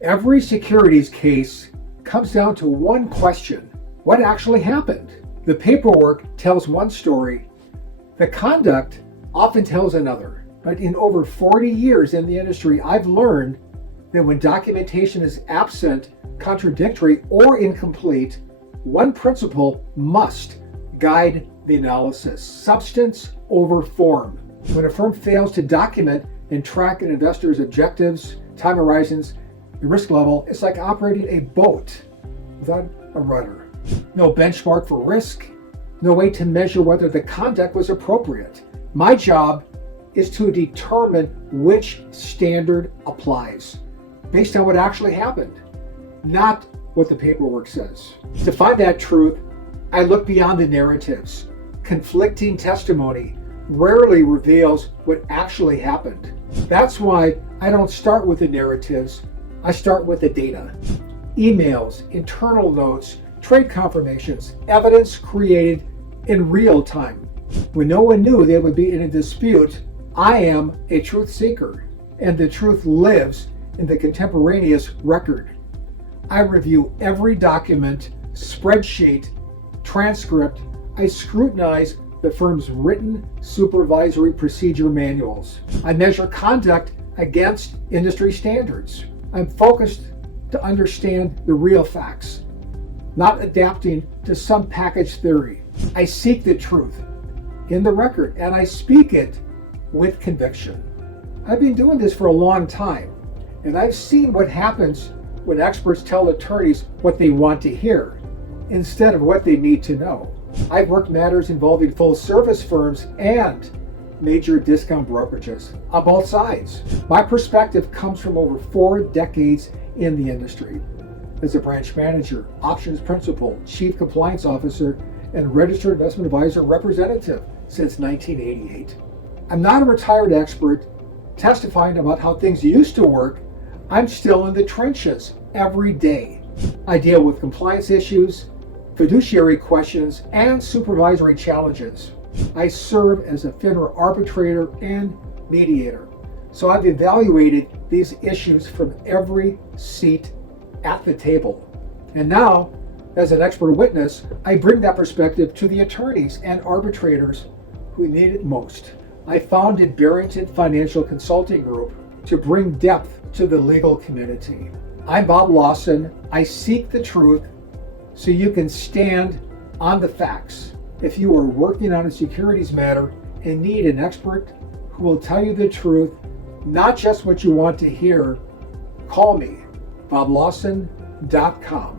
Every securities case comes down to one question: what actually happened? The paperwork tells one story, the conduct often tells another. But in over 40 years in the industry, I've learned that when documentation is absent, contradictory, or incomplete, one principle must guide the analysis: substance over form. When a firm fails to document and track an investor's objectives, time horizons, the risk level, it's like operating a boat without a rudder. No benchmark for risk, no way to measure whether the conduct was appropriate. My job is to determine which standard applies based on what actually happened, not what the paperwork says. To find that truth, I look beyond the narratives. Conflicting testimony rarely reveals what actually happened. That's why I don't start with the narratives, I start with the data. Emails, internal notes, trade confirmations, evidence created in real time. When no one knew they would be in a dispute, I am a truth seeker, and the truth lives in the contemporaneous record. I review every document, spreadsheet, transcript. I scrutinize the firm's written supervisory procedure manuals. I measure conduct against industry standards. I'm focused to understand the real facts, not adapting to some package theory. I seek the truth in the record, and I speak it with conviction. I've been doing this for a long time, and I've seen what happens when experts tell attorneys what they want to hear instead of what they need to know. I've worked matters involving full service firms and major discount brokerages on both sides. My perspective comes from over 4 decades in the industry as a branch manager, options principal, chief compliance officer, and registered investment advisor representative since 1988. I'm not a retired expert testifying about how things used to work. I'm still in the trenches every day. I deal with compliance issues, fiduciary questions, and supervisory challenges. I serve as a FINRA arbitrator and mediator, so I've evaluated these issues from every seat at the table. And now, as an expert witness, I bring that perspective to the attorneys and arbitrators who need it most. I founded Barrington Financial Consulting Group to bring depth to the legal community. I'm Bob Lawson. I seek the truth so you can stand on the facts. If you are working on a securities matter and need an expert who will tell you the truth, not just what you want to hear, call me, boblawson.com.